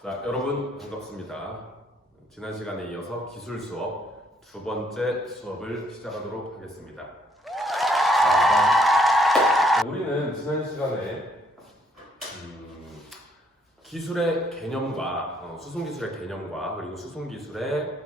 자, 여러분 반갑습니다. 지난 시간에 이어서 기술 수업 두 번째 수업을 시작하도록 하겠습니다. 우리는 지난 시간에 기술의 개념과 수송 기술의 개념과 그리고 수송 기술의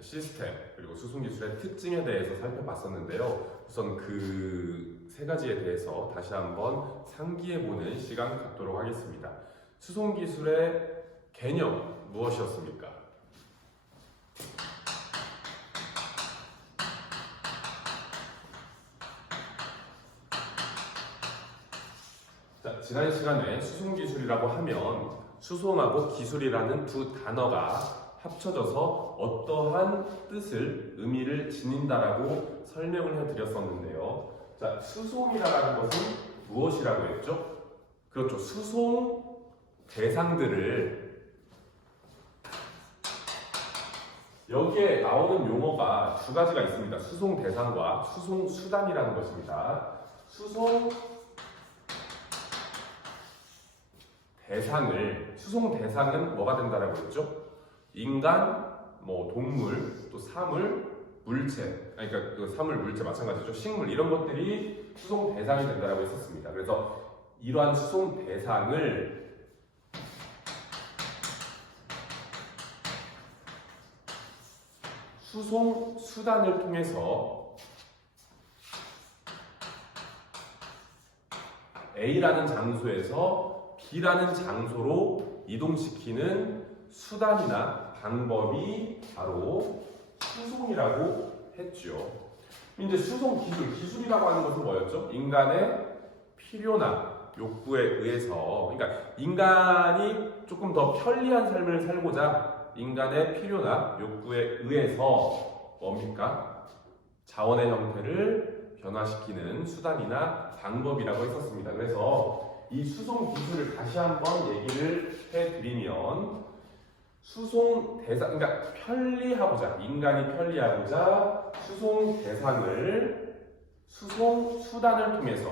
시스템 그리고 수송 기술의 특징에 대해서 살펴봤었는데요. 우선 그 세 가지에 대해서 다시 한번 상기해보는 시간 갖도록 하겠습니다. 수송 기술의 개념 무엇이었습니까? 자, 지난 시간에 수송 기술이라고 하면 수송하고 기술이라는 두 단어가 합쳐져서 어떠한 뜻을 의미를 지닌다라고 설명을 해드렸었는데요. 자, 수송이라는 것은 무엇이라고 했죠? 그렇죠. 수송 대상들을 여기에 나오는 용어가 두 가지가 있습니다. 수송 대상과 수송 수단이라는 것입니다. 수송 대상은 뭐가 된다라고 했죠? 인간, 동물, 또 사물, 물체, 그러니까 그 사물, 물체 마찬가지죠. 식물 이런 것들이 수송 대상이 된다라고 했었습니다. 그래서 이러한 수송 대상을 수송 수단을 통해서 A라는 장소에서 B라는 장소로 이동시키는 수단이나 방법이 바로 수송이라고 했죠. 이제 수송 기술이라고 하는 것은 뭐였죠? 인간의 필요나 욕구에 의해서, 그러니까 인간이 조금 더 편리한 삶을 살고자 인간의 필요나 욕구에 의해서 뭡니까? 자원의 형태를 변화시키는 수단이나 방법이라고 했었습니다. 그래서 이 수송 기술을 다시 한번 얘기를 해드리면 수송 대상, 그러니까 인간이 편리하고자 수송 대상을 수송 수단을 통해서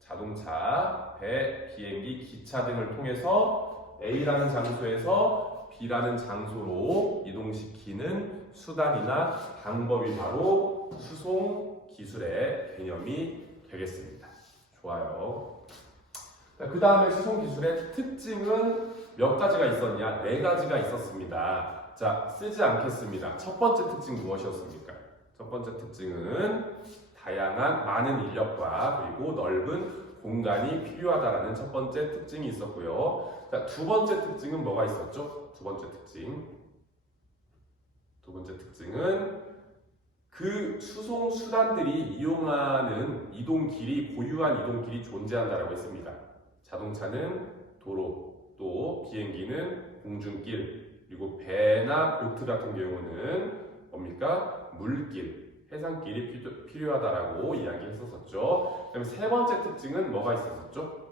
자동차, 배, 비행기, 기차 등을 통해서 A라는 장소에서 B라는 장소로 이동시키는 수단이나 방법이 바로 수송 기술의 개념이 되겠습니다. 좋아요. 그 다음에 수송 기술의 특징은 몇 가지가 있었냐? 네 가지가 있었습니다. 자, 쓰지 않겠습니다. 첫 번째 특징 무엇이었습니까? 첫 번째 특징은 다양한 많은 인력과 그리고 넓은 공간이 필요하다라는 첫 번째 특징이 있었고요. 자, 두 번째 특징은 뭐가 있었죠? 두 번째 특징은 그 수송 수단들이 이용하는 이동길이 고유한 이동길이 존재한다라고 했습니다. 자동차는 도로, 또 비행기는 공중길, 그리고 배나 보트 같은 경우는 뭡니까? 물길, 해상길이 필요하다라고 이야기했었죠. 그다음에 세 번째 특징은 뭐가 있었죠?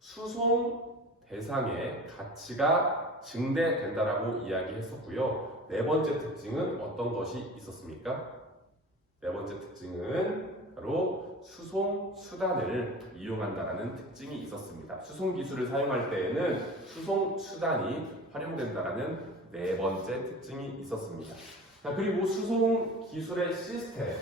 수송 대상의 가치가 증대된다라고 이야기했었고요. 네 번째 특징은 어떤 것이 있었습니까? 네 번째 특징은 바로 수송 수단을 이용한다라는 특징이 있었습니다. 수송 기술을 사용할 때에는 수송 수단이 활용된다라는 네 번째 특징이 있었습니다. 자, 그리고 수송 기술의 시스템.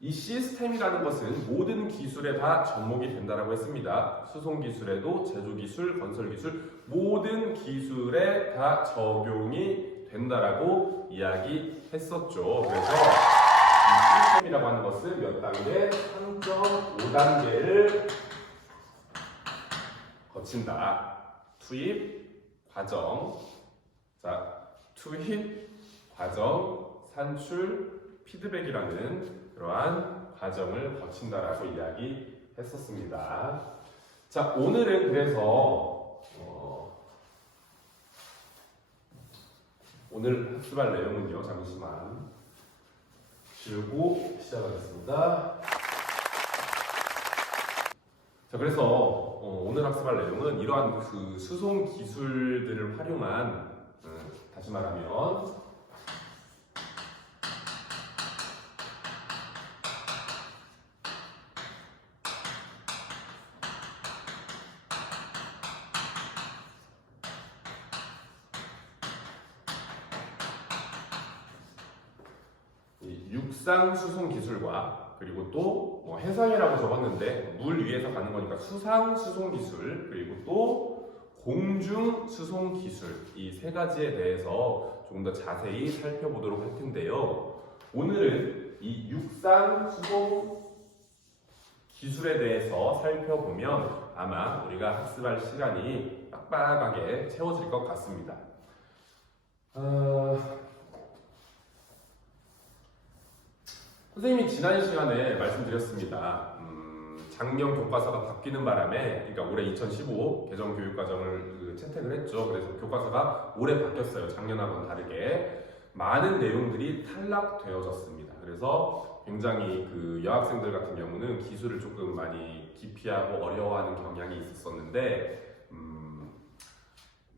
이 시스템이라는 것은 모든 기술에 다 접목이 된다라고 했습니다. 수송 기술에도 제조 기술, 건설 기술, 모든 기술에 다 적용이 된다라고 이야기했었죠. 그래서 이 시스템이라고 하는 것은 몇 단계? 3.5단계를 거친다. 투입, 과정, 산출, 피드백이라는 그러한 과정을 거친다라고 이야기했었습니다. 자, 오늘은 그래서 오늘 학습할 내용은요, 잠시만 지우고 시작하겠습니다. 자, 그래서 오늘 학습할 내용은 이러한 그 수송 기술들을 활용한, 다시 말하면 육상 수송 기술과 그리고 또 뭐 해상이라고 적었는데 물 위에서 가는 거니까 수상 수송 기술 그리고 또 공중 수송 기술 이 세 가지에 대해서 조금 더 자세히 살펴보도록 할 텐데요. 오늘은 이 육상 수송 기술에 대해서 살펴보면 아마 우리가 학습할 시간이 빡빡하게 채워질 것 같습니다. 선생님이 지난 시간에 말씀드렸습니다. 작년 교과서가 바뀌는 바람에, 그러니까 올해 2015 개정 교육과정을 채택을 했죠. 그래서 교과서가 올해 바뀌었어요. 작년하고는 다르게 많은 내용들이 탈락되어졌습니다. 그래서 굉장히 그 여학생들 같은 경우는 기술을 조금 많이 기피하고 어려워하는 경향이 있었는데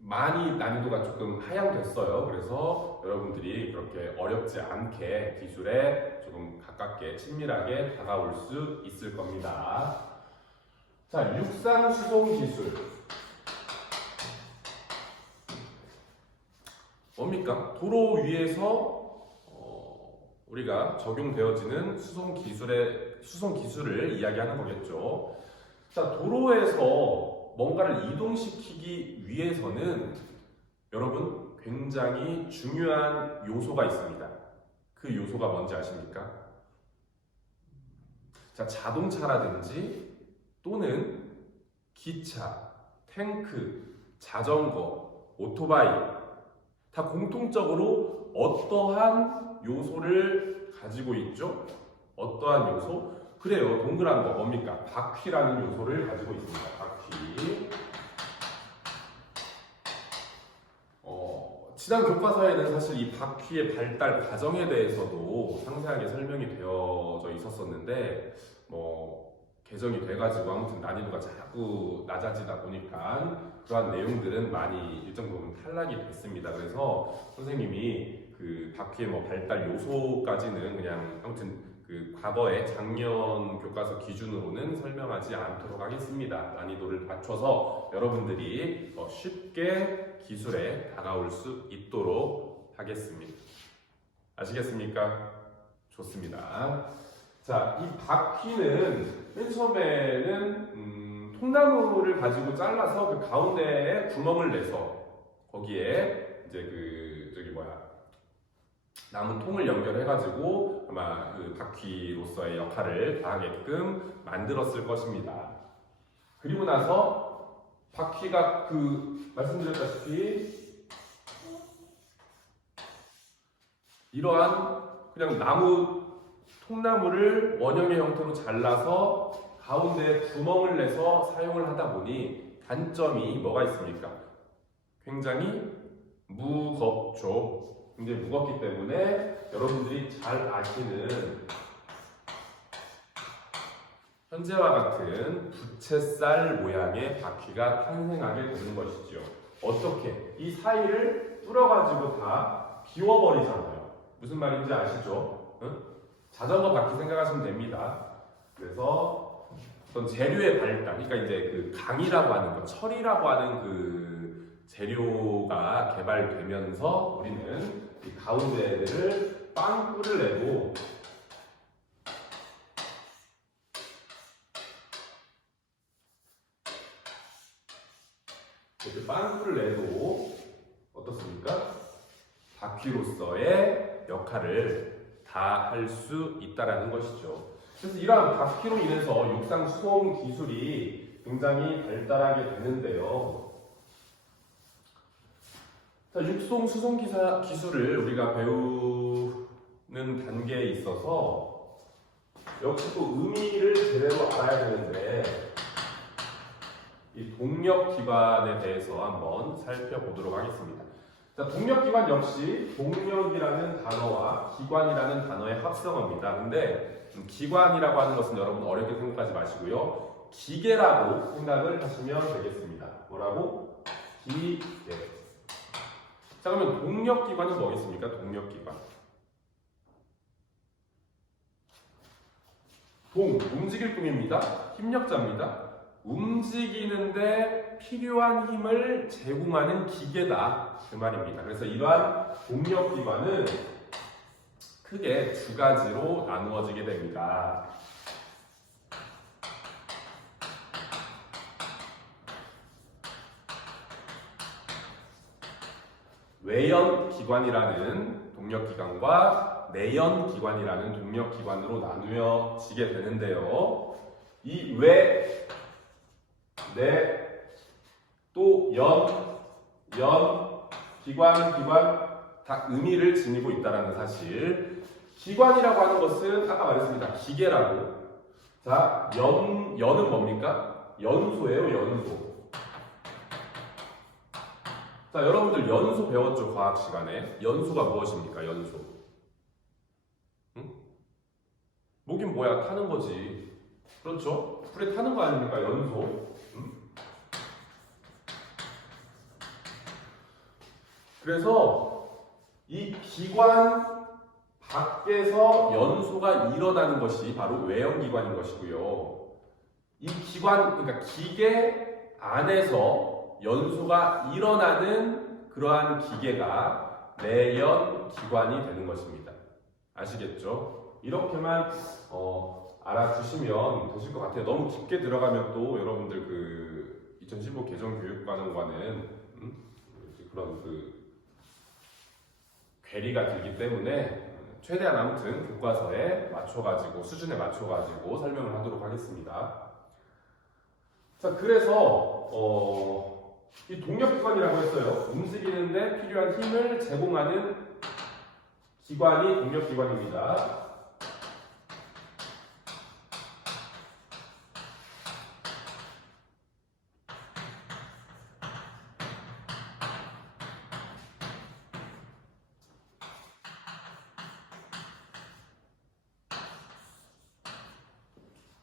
많이 난이도가 조금 하향됐어요. 그래서 여러분들이 그렇게 어렵지 않게 기술에 조금 가깝게 친밀하게 다가올 수 있을 겁니다. 자, 육상 수송 기술 뭡니까? 도로 위에서 우리가 적용되어지는 수송 기술을 이야기하는 거겠죠. 자, 도로에서 뭔가를 이동시키기 위해서는 여러분 굉장히 중요한 요소가 있습니다. 그 요소가 뭔지 아십니까? 자, 자동차라든지 또는 기차, 탱크, 자전거, 오토바이 다 공통적으로 어떠한 요소를 가지고 있죠? 어떠한 요소? 그래요. 동그란 거 뭡니까? 바퀴라는 요소를 가지고 있습니다. 바퀴. 지난 교과서에는 사실 이 바퀴의 발달 과정에 대해서도 상세하게 설명이 되어져 있었었는데 개정이 돼가지고 아무튼 난이도가 자꾸 낮아지다 보니까 그러한 내용들은 많이 일정 부분 탈락이 됐습니다. 그래서 선생님이 그 바퀴의 발달 요소까지는 그냥 아무튼 그 과거의 작년 교과서 기준으로는 설명하지 않도록 하겠습니다. 난이도를 낮춰서 여러분들이 쉽게 기술에 다가올 수 있도록 하겠습니다. 아시겠습니까? 좋습니다. 자, 이 바퀴는 맨 처음에는 통나무를 가지고 잘라서 그 가운데에 구멍을 내서 거기에 이제 나무 통을 연결해가지고 아마 그 바퀴로서의 역할을 다하게끔 만들었을 것입니다. 그리고 나서 바퀴가 말씀드렸다시피 이러한 그냥 통나무를 원형의 형태로 잘라서 가운데에 구멍을 내서 사용을 하다 보니 단점이 뭐가 있습니까? 굉장히 무겁죠. 굉장히 무겁기 때문에 여러분들이 잘 아시는 현재와 같은 부채살 모양의 바퀴가 탄생하게 되는 것이죠. 어떻게? 이 사이를 뚫어가지고 다 비워버리잖아요. 무슨 말인지 아시죠? 응? 자전거 바퀴 생각하시면 됩니다. 그래서 어떤 재료의 발달, 그러니까 이제 그 강이라고 하는 거, 철이라고 하는 그 재료가 개발되면서 우리는 이 가운데를 빵꾸를 내고 이렇게 빵꾸를 내도 어떻습니까? 바퀴로서의 역할을 다 할 수 있다라는 것이죠. 그래서 이러한 바퀴로 인해서 육상 수송 기술이 굉장히 발달하게 되는데요. 자, 육상 수송 기술을 우리가 배우는 단계에 있어서 역시 또 의미를 제대로 알아야 되는데 이 동력기관에 대해서 한번 살펴보도록 하겠습니다. 자, 동력기관 역시 동력이라는 단어와 기관이라는 단어의 합성어입니다. 근데 기관이라고 하는 것은 여러분 어렵게 생각하지 마시고요. 기계라고 생각을 하시면 되겠습니다. 뭐라고? 기계. 자, 그러면 동력기관은 뭐겠습니까? 동력기관. 움직일 동입니다. 힘력자입니다. 움직이는데 필요한 힘을 제공하는 기계다. 그 말입니다. 그래서 이러한 동력기관은 크게 두 가지로 나누어지게 됩니다. 외연기관이라는 동력기관과 내연기관이라는 동력기관으로 나누어지게 되는데요. 이 외, 내, 또 기관 다 의미를 지니고 있다는 사실. 기관이라고 하는 것은 아까 말했습니다. 기계라고. 자, 연은 뭡니까? 연소예요, 연소. 자, 여러분들 연소 배웠죠? 과학 시간에. 연소가 무엇입니까? 연소. 응? 뭐긴 뭐야? 타는 거지. 그렇죠? 불에 타는 거 아닙니까? 연소. 응? 그래서 이 기관 밖에서 연소가 일어나는 것이 바로 외연기관인 것이고요. 이 기관, 그러니까 기계 안에서 연소가 일어나는 그러한 기계가 내연기관이 되는 것입니다. 아시겠죠? 이렇게만 알아두시면 되실 것 같아요. 너무 깊게 들어가면 또 여러분들 그 2015 개정교육과정과는 그런 괴리가 들기 때문에 최대한 아무튼 교과서에 맞춰가지고 수준에 맞춰가지고 설명을 하도록 하겠습니다. 자, 그래서 이 동력기관이라고 했어요. 움직이는데 필요한 힘을 제공하는 기관이 동력기관입니다.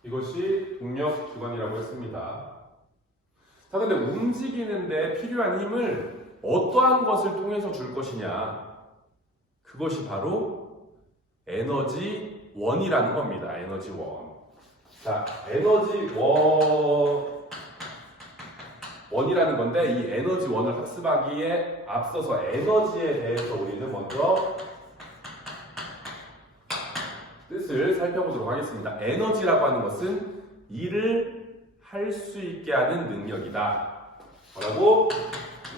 이것이 동력기관이라고 했습니다. 자, 근데 움직이는데 필요한 힘을 어떠한 것을 통해서 줄 것이냐? 그것이 바로 에너지원이라는 겁니다. 에너지원. 자, 에너지원이라는 건데 이 에너지원을 학습하기에 앞서서 에너지에 대해서 우리는 먼저 뜻을 살펴보도록 하겠습니다. 에너지라고 하는 것은 일을 할 수 있게 하는 능력이다. 뭐라고?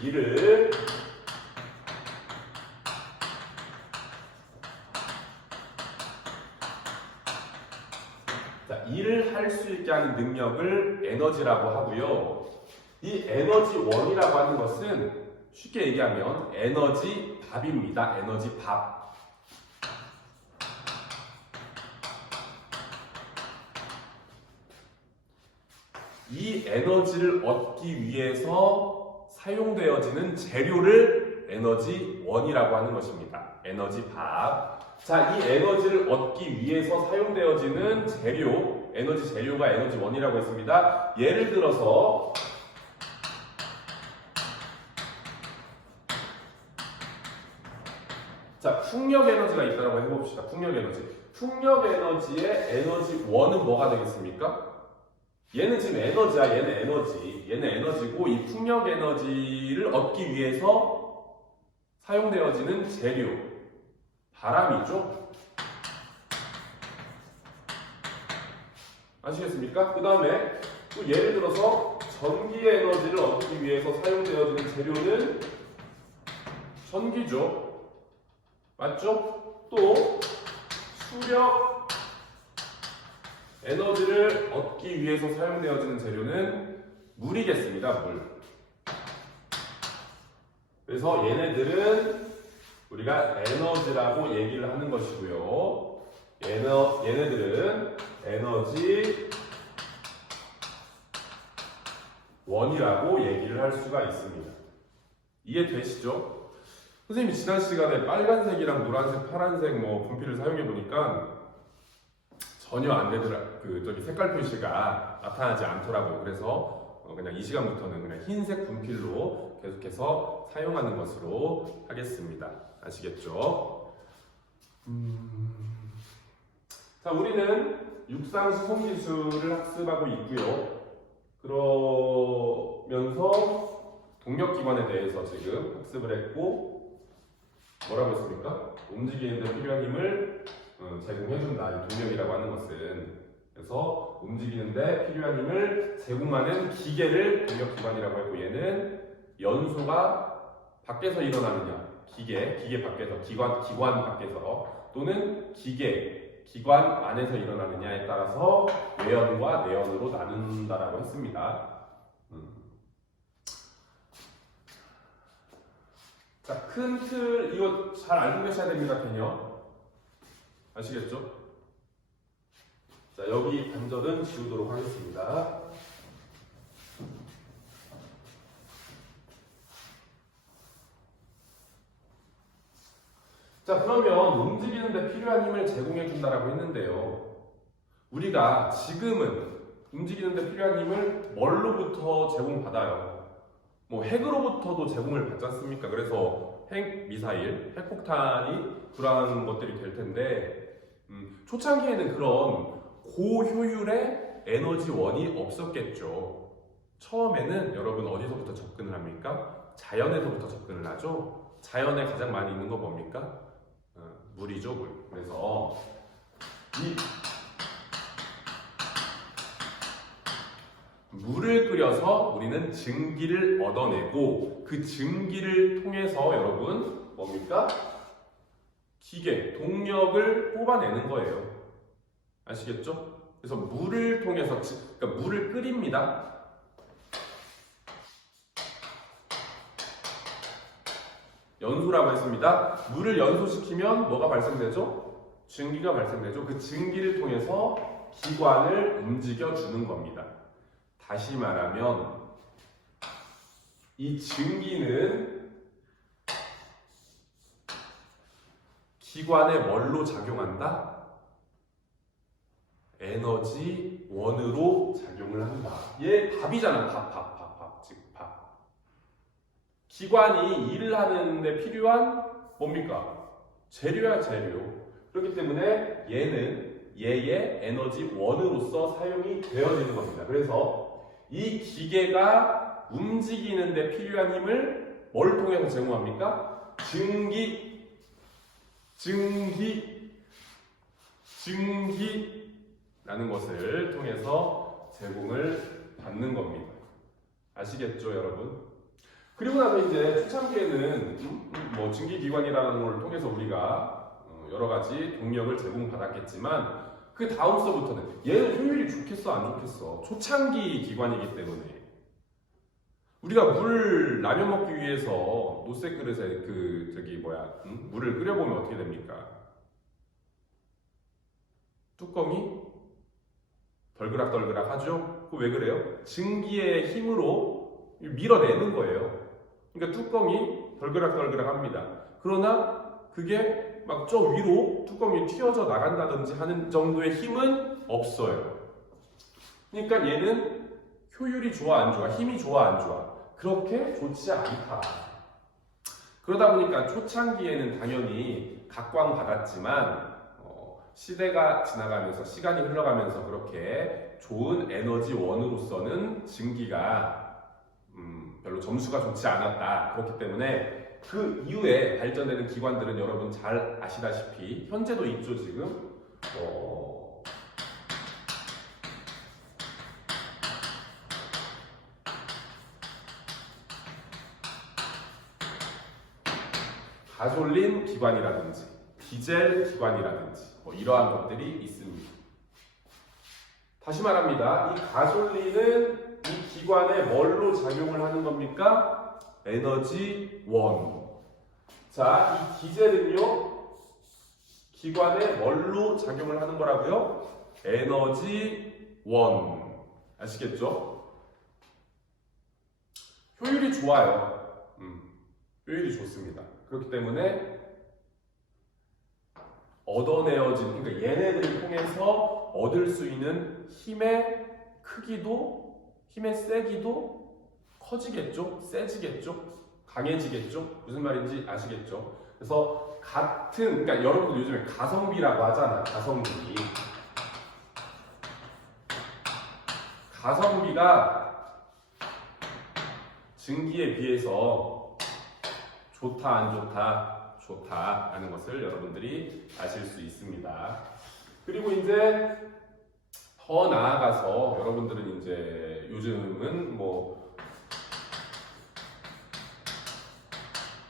일을 할 수 있게 하는 능력을 에너지라고 하고요. 이 에너지원이라고 하는 것은 쉽게 얘기하면 에너지 밥입니다. 에너지 밥. 이 에너지를 얻기 위해서 사용되어지는 재료를 에너지원이라고 하는 것입니다. 에너지 밥. 자, 이 에너지를 얻기 위해서 사용되어지는 재료, 에너지 재료가 에너지원이라고 했습니다. 예를 들어서 자, 풍력 에너지가 있다고 해봅시다. 풍력 에너지. 풍력 에너지의 에너지원은 뭐가 되겠습니까? 얘는 지금 에너지야. 얘는 에너지. 얘는 에너지고 이 풍력 에너지를 얻기 위해서 사용되어지는 재료. 바람이죠. 아시겠습니까? 그 다음에 또 예를 들어서 전기 에너지를 얻기 위해서 사용되어지는 재료는 전기죠. 맞죠? 또 수력 에너지를 얻기 위해서 사용되어지는 재료는 물이겠습니다. 물. 그래서 얘네들은 우리가 에너지라고 얘기를 하는 것이고요. 얘네들은 에너지 원이라고 얘기를 할 수가 있습니다. 이해되시죠? 선생님이 지난 시간에 빨간색이랑 노란색, 파란색 분필을 사용해 보니까 전혀 안 되더라. 저기 색깔 표시가 나타나지 않더라고요. 그래서 그냥 이 시간부터는 그냥 흰색 분필로 계속해서 사용하는 것으로 하겠습니다. 아시겠죠? 자, 우리는 육상 수송 기술을 학습하고 있고요. 그러면서 동력기관에 대해서 지금 학습을 했고, 뭐라고 했습니까? 움직이는데 필요한 힘을 제공해준다. 이 동력이라고 하는 것은. 그래서 움직이는데 필요한 힘을 제공하는 기계를 동력기관이라고 했고, 얘는 연소가 밖에서 일어나느냐, 기계 밖에서, 기관 밖에서, 또는 기관 안에서 일어나느냐에 따라서 외연과 내연으로 나눈다라고 했습니다. 자, 큰 틀, 이거 잘 알고 계셔야 됩니다, 개념. 아시겠죠? 자, 여기 반절은 지우도록 하겠습니다. 자, 그러면 움직이는데 필요한 힘을 제공해 준다라고 했는데요. 우리가 지금은 움직이는데 필요한 힘을 뭘로부터 제공받아요? 뭐 핵으로부터도 제공을 받지 않습니까? 그래서 핵 미사일, 핵폭탄이 그러한 것들이 될 텐데, 초창기에는 그런 고효율의 에너지원이 없었겠죠. 처음에는 여러분 어디서부터 접근을 합니까? 자연에서부터 접근을 하죠. 자연에 가장 많이 있는 거 뭡니까? 물이죠, 물. 그래서 이 물을 끓여서 우리는 증기를 얻어내고, 그 증기를 통해서 여러분 뭡니까? 기계, 동력을 뽑아내는 거예요. 아시겠죠? 그래서 물을 통해서, 그러니까 물을 끓입니다. 연소라고 했습니다. 물을 연소시키면 뭐가 발생되죠? 증기가 발생되죠. 그 증기를 통해서 기관을 움직여주는 겁니다. 다시 말하면 이 증기는 기관에 뭘로 작용한다? 에너지원으로 작용을 한다. 얘 밥이잖아. 밥. 지금 밥. 기관이 일을 하는데 필요한 뭡니까? 재료야, 재료. 그렇기 때문에 얘의 에너지원으로서 사용이 되어지는 겁니다. 그래서 이 기계가 움직이는데 필요한 힘을 뭘 통해서 제공합니까? 증기라는 것을 통해서 제공을 받는 겁니다. 아시겠죠, 여러분? 그리고 나서 이제 초창기에는 뭐 증기기관이라는 걸 통해서 우리가 여러 가지 동력을 제공받았겠지만, 그 다음서부터는 얘는 효율이 좋겠어, 안 좋겠어? 초창기 기관이기 때문에 우리가 물 라면 먹기 위해서 노쇠 그릇에 물을 끓여보면 어떻게 됩니까? 뚜껑이 덜그락덜그락 하죠? 그거 왜 그래요? 증기의 힘으로 밀어내는 거예요. 그러니까 뚜껑이 덜그락덜그락 합니다. 그러나 그게 막 저 위로 뚜껑이 튀어져 나간다든지 하는 정도의 힘은 없어요. 그러니까 얘는 효율이 좋아, 안 좋아? 힘이 좋아, 안 좋아? 그렇게 좋지 않다. 그러다 보니까 초창기에는 당연히 각광받았지만 시대가 지나가면서, 시간이 흘러가면서 그렇게 좋은 에너지원으로서는 증기가 별로 점수가 좋지 않았다. 그렇기 때문에 그 이후에 발전되는 기관들은 여러분 잘 아시다시피 현재도 있죠. 지금 가솔린 기관이라든지 디젤 기관이라든지 이러한 것들이 있습니다. 다시 말합니다. 이 가솔린은 이 기관에 뭘로 작용을 하는 겁니까? 에너지원. 자, 이 디젤은요, 기관에 뭘로 작용을 하는 거라고요? 에너지원. 아시겠죠? 효율이 좋아요. 효율이 좋습니다. 그렇기 때문에 얻어내어진, 그러니까 얘네들을 통해서 얻을 수 있는 힘의 크기도, 힘의 세기도 커지겠죠? 세지겠죠? 강해지겠죠? 무슨 말인지 아시겠죠? 그래서 그러니까 여러분들 요즘에 가성비라고 하잖아. 가성비가 증기에 비해서 좋다, 안 좋다? 좋다라는 것을 여러분들이 아실 수 있습니다. 그리고 이제 더 나아가서 여러분들은 이제 요즘은 뭐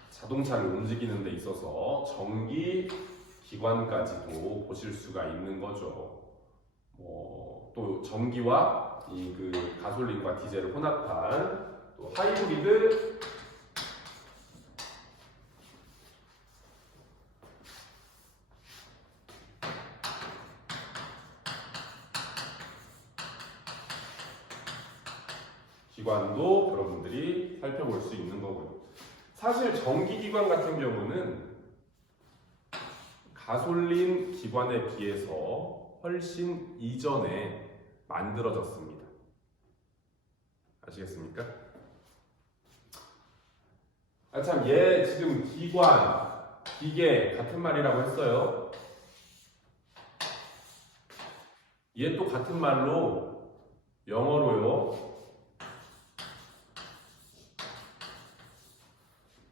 자동차를 움직이는 데 있어서 전기 기관까지도 보실 수가 있는 거죠. 또 전기와 이 그 가솔린과 디젤을 혼합한 또 하이브리드 기관도 여러분들이 살펴볼 수 있는 거고요. 사실 전기기관 같은 경우는 가솔린 기관에 비해서 훨씬 이전에 만들어졌습니다. 아시겠습니까? 참, 얘 지금 기관, 기계 같은 말이라고 했어요. 얘 또 같은 말로 영어로요.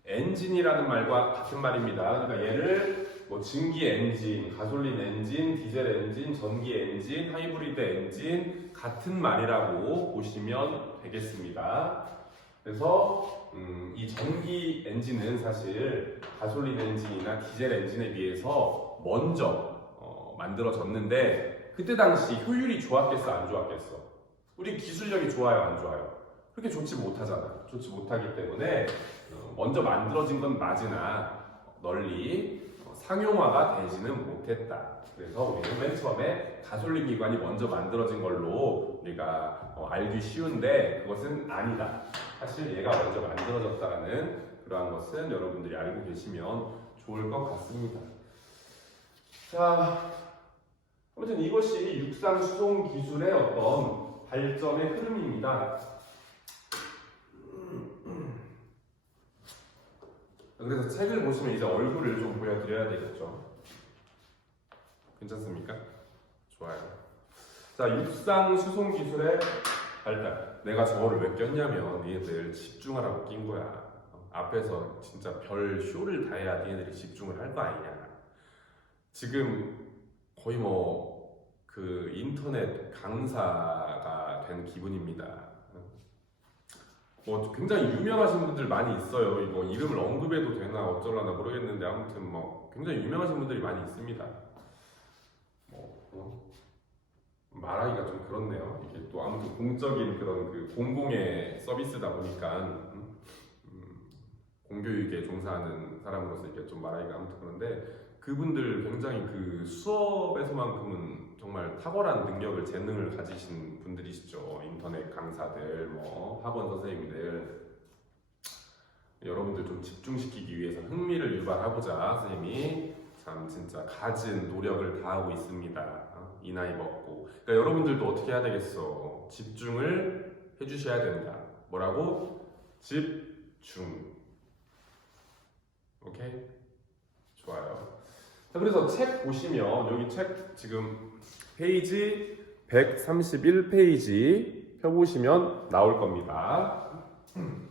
엔진이라는 말과 같은 말입니다. 그러니까 얘를 뭐 증기 엔진, 가솔린 엔진, 디젤 엔진, 전기 엔진, 하이브리드 엔진 같은 말이라고 보시면 되겠습니다. 그래서 이 전기 엔진은 사실 가솔린 엔진이나 디젤 엔진에 비해서 먼저 만들어졌는데 그때 당시 효율이 좋았겠어, 안 좋았겠어? 우리 기술력이 좋아요, 안 좋아요? 그렇게 좋지 못하잖아. 좋지 못하기 때문에 먼저 만들어진 건 맞으나 널리 상용화가 되지는 못했다. 그래서 우리는 맨 처음에 가솔린 기관이 먼저 만들어진 걸로 우리가 알기 쉬운데 그것은 아니다. 사실 얘가 먼저 만들어졌다는 그러한 것은 여러분들이 알고 계시면 좋을 것 같습니다. 자, 아무튼 이것이 육상 수송 기술의 어떤 발전의 흐름입니다. 그래서 책을 보시면 이제 얼굴을 좀 보여드려야 되겠죠. 괜찮습니까? 좋아요. 자, 육상 수송 기술의 발달. 내가 저거를 왜 꼈냐면 얘네들 집중하라고 낀 거야. 앞에서 진짜 별 쇼를 다 해야 얘네들이 집중을 할 거 아니냐. 지금 거의 뭐 그 인터넷 강사가 된 기분입니다. 뭐 굉장히 유명하신 분들 많이 있어요. 이거 이름을 언급해도 되나 어쩌려나 모르겠는데 아무튼 뭐 굉장히 유명하신 분들이 많이 있습니다. 말하기가 좀 그렇네요. 이게 또 아무튼 공적인 그런 그 공공의 서비스다 보니까 공교육에 종사하는 사람으로서 이게 좀 말하기가 아무튼 그런데 그분들 굉장히 그 수업에서만큼은 정말 탁월한 능력을 재능을 가지신 분들이시죠. 인터넷 강사들, 뭐 학원 선생님들. 여러분들 좀 집중시키기 위해서 흥미를 유발하고자 선생님이 참 진짜 갖은 노력을 다하고 있습니다. 이 나이 먹고. 그러니까 여러분들도 어떻게 해야 되겠어? 집중을 해주셔야 된다. 뭐라고? 집중. 오케이? 좋아요. 자, 그래서 책 보시면 여기 책 지금 페이지 131페이지 펴보시면 나올 겁니다. 한번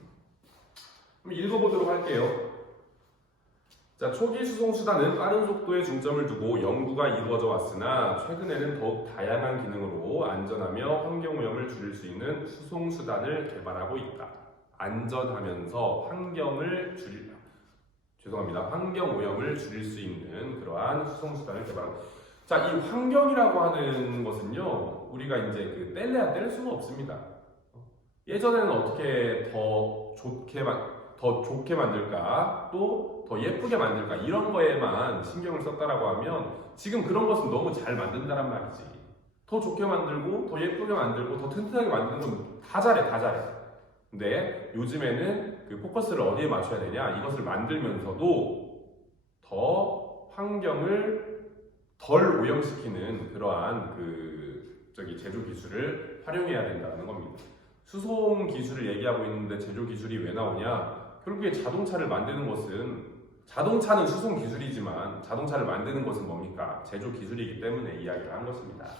읽어보도록 할게요. 자, 초기 수송 수단은 빠른 속도에 중점을 두고 연구가 이루어져 왔으나 최근에는 더욱 다양한 기능으로 안전하며 환경 오염을 줄일 수 있는 수송 수단을 개발하고 있다. 안전하면서 환경 오염을 줄일 수 있는 그러한 수송 수단을 개발하고. 자, 이 환경이라고 하는 것은요, 우리가 이제 그 뗄래야 뗄 수가 없습니다. 예전에는 어떻게 더 좋게 만들까, 또 더 예쁘게 만들까, 이런 거에만 신경을 썼다라고 하면 지금 그런 것은 너무 잘 만든다란 말이지. 더 좋게 만들고, 더 예쁘게 만들고, 더 튼튼하게 만드는 건 다 잘해, 다 잘해. 근데 요즘에는 그 포커스를 어디에 맞춰야 되냐, 이것을 만들면서도 더 환경을 덜 오염시키는 그러한 제조 기술을 활용해야 된다는 겁니다. 수송 기술을 얘기하고 있는데 제조 기술이 왜 나오냐? 결국에 자동차를 만드는 것은, 자동차는 수송 기술이지만 자동차를 만드는 것은 뭡니까? 제조 기술이기 때문에 이야기를 한 것입니다.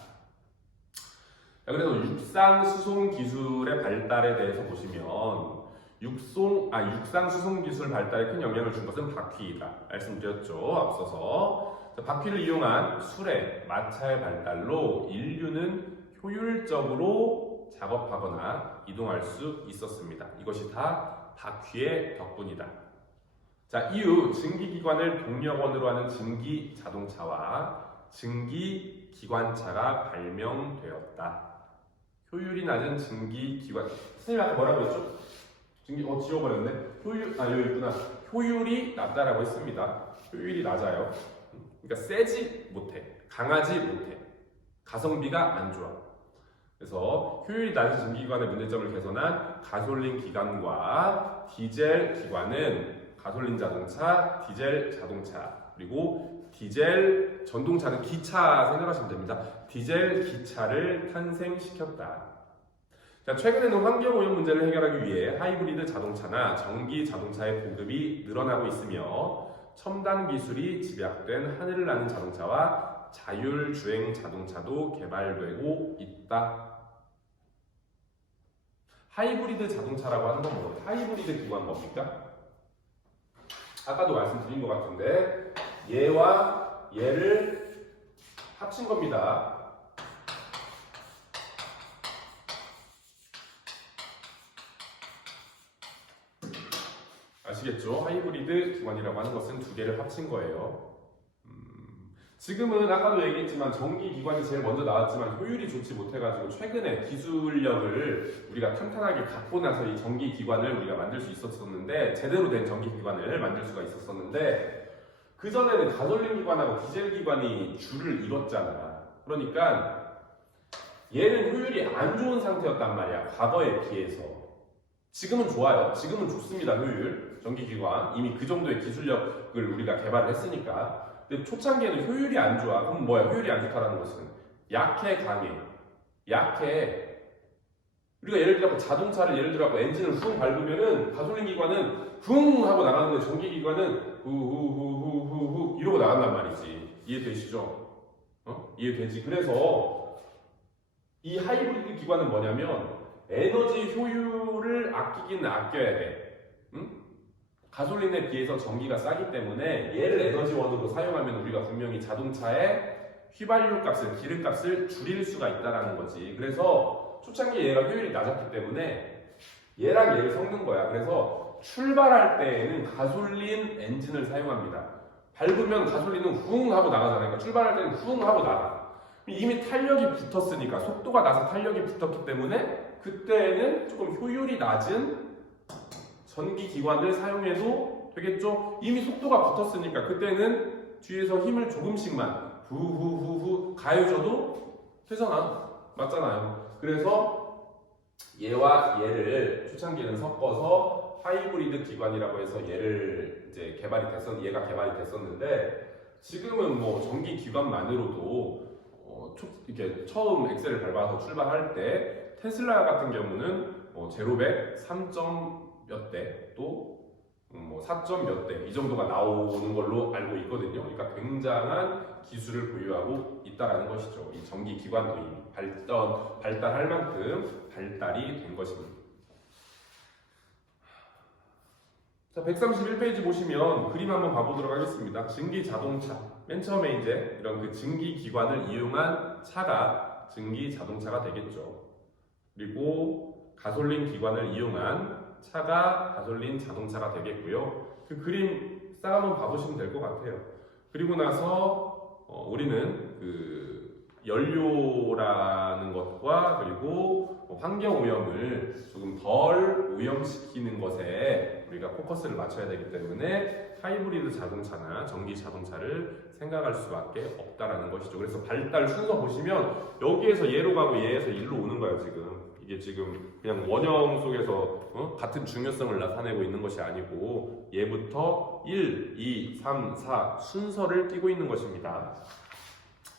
그래서 육상 수송 기술의 발달에 대해서 보시면 육상 수송 기술 발달에 큰 영향을 준 것은 바퀴이다. 말씀드렸죠. 앞서서. 자, 바퀴를 이용한 수레, 마차의 발달로 인류는 효율적으로 작업하거나 이동할 수 있었습니다. 이것이 다 바퀴의 덕분이다. 자, 이후 증기기관을 동력원으로 하는 증기자동차와 증기기관차가 발명되었다. 효율이 낮은 증기기관. 선생님 아까 뭐라고 했죠? 지워버렸네. 여기 있구나. 효율이 낮다라고 했습니다. 효율이 낮아요. 그러니까 세지 못해. 강하지 못해. 가성비가 안 좋아. 그래서 효율이 낮은 증기기관의 문제점을 개선한 가솔린 기관과 디젤 기관은 가솔린 자동차, 디젤 자동차, 그리고 디젤 전동차는 기차 생각하시면 됩니다. 디젤 기차를 탄생시켰다. 자, 최근에는 환경오염 문제를 해결하기 위해 하이브리드 자동차나 전기 자동차의 보급이 늘어나고 있으며 첨단 기술이 집약된 하늘을 나는 자동차와 자율주행 자동차도 개발되고 있다. 하이브리드 자동차라고 하는 건 뭐예요? 하이브리드 기관 뭡니까? 아까도 말씀드린 것 같은데 얘와 얘를 합친 겁니다. 아시겠죠? 하이브리드 기관이라고 하는 것은 두 개를 합친 거예요. 지금은 아까도 얘기했지만 전기 기관이 제일 먼저 나왔지만 효율이 좋지 못해가지고 최근에 기술력을 우리가 탄탄하게 갖고 나서 이 전기 기관을 우리가 만들 수 있었었는데 제대로 된 전기 기관을 만들 수가 있었었는데 그 전에는 가솔린 기관하고 디젤 기관이 줄을 이뤘잖아. 그러니까 얘는 효율이 안 좋은 상태였단 말이야. 과거에 비해서. 지금은 좋아요. 지금은 좋습니다. 효율. 전기 기관 이미 그 정도의 기술력을 우리가 개발을 했으니까. 근데 초창기에는 효율이 안 좋아. 그럼 뭐야? 효율이 안 좋다라는 것은 약해, 강해. 약해. 우리가 예를 들어 자동차를 예를 들어 엔진을 훅 밟으면은 가솔린 기관은 훅 하고 나가는데 전기 기관은 후후후후후후 이러고 나간단 말이지. 이해되시죠? 이해되지? 그래서 이 하이브리드 기관은 뭐냐면 에너지 효율을 아끼긴 아껴야 돼. 응? 가솔린에 비해서 전기가 싸기 때문에 얘를 에너지원으로 사용하면 우리가 분명히 자동차의 휘발유 값을, 기름값을 줄일 수가 있다는 거지. 그래서 초창기에 얘가 효율이 낮았기 때문에 얘랑 얘를 섞는 거야. 그래서 출발할 때에는 가솔린 엔진을 사용합니다. 밟으면 가솔린은 훅 하고 나가잖아요. 그러니까 출발할 때는 훅 하고 나가. 이미 탄력이 붙었으니까, 속도가 나서 탄력이 붙었기 때문에 그때는 조금 효율이 낮은 전기 기관을 사용해도 되겠죠? 이미 속도가 붙었으니까 그때는 뒤에서 힘을 조금씩만 후후후후 가해줘도 되잖아. 맞잖아요. 그래서 얘와 얘를 초창기에는 섞어서 하이브리드 기관이라고 해서 얘를 이제 얘가 개발이 됐었는데 지금은 뭐 전기 기관만으로도 이렇게 처음 엑셀을 밟아서 출발할 때 테슬라 같은 경우는 제로백 3. 몇 대, 또 뭐 4점 몇 대 이 정도가 나오는 걸로 알고 있거든요. 그러니까 굉장한 기술을 보유하고 있다라는 것이죠. 이 전기 기관도 이미 발달할 만큼 발달이 된 것입니다. 자, 131페이지 보시면 그림 한번 봐보도록 하겠습니다. 증기 자동차. 맨 처음에 이제 이런 그 증기 기관을 이용한 차가 증기 자동차가 되겠죠. 그리고 가솔린 기관을 이용한 차가 가솔린 자동차가 되겠고요. 그 그림 싹 한번 봐보시면 될 것 같아요. 그리고 나서 우리는 그 연료라는 것과 그리고 환경 오염을 조금 덜 오염시키는 것에 우리가 포커스를 맞춰야 되기 때문에 하이브리드 자동차나 전기 자동차를 생각할 수밖에 없다라는 것이죠. 그래서 발달 순서 보시면 여기에서 얘로 가고 얘에서 일로 오는 거예요. 지금 이게 지금 그냥 원형 속에서 같은 중요성을 나타내고 있는 것이 아니고 얘부터 1, 2, 3, 4 순서를 띄고 있는 것입니다.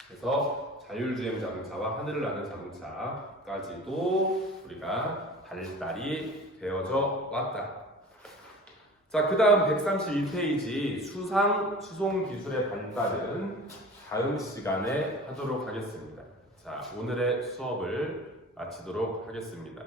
그래서 자율주행 자동차와 하늘을 나는 자동차까지도 우리가 발달이 되어져 왔다. 자, 그 다음 131페이지 수송 기술의 발달은 다음 시간에 하도록 하겠습니다. 자, 오늘의 수업을 마치도록 하겠습니다.